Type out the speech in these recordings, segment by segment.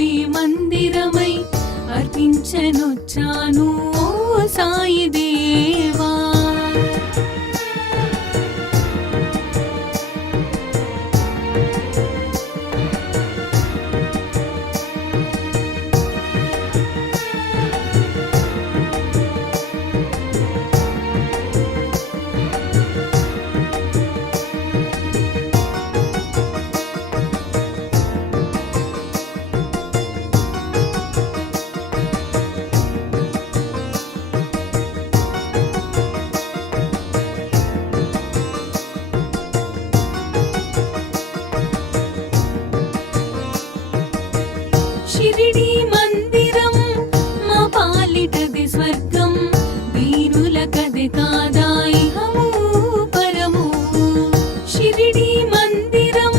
తనువి మందిరమై అర్పించనొచ్చాను ఓ సాయి దేవా. షిరిడి మందిరం మా పాలిటది స్వర్గం, వీరులకది కాదా ఇహము పరము. షిరిడి మందిరం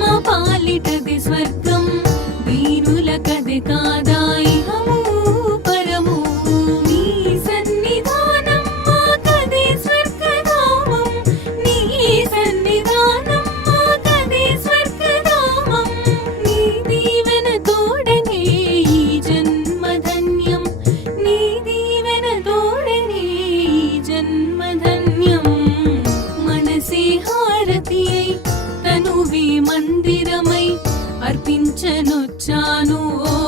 మా పాలిటది స్వర్గం, వీరులకది కాదా ఇహము పరము. నీ సన్నిధానం మాకదే స్వర్గధామం, నీ సన్నిధానం మాకదే స్వర్గధామం. నీ దీవెన తోడనే ఈ జన్మధన్యం, నీ దీవెన తోడనే ఈ జన్మధన్యం. మనసే హారతి అయి తనువి మందిరమై అర్పించనొచ్చాను ఓ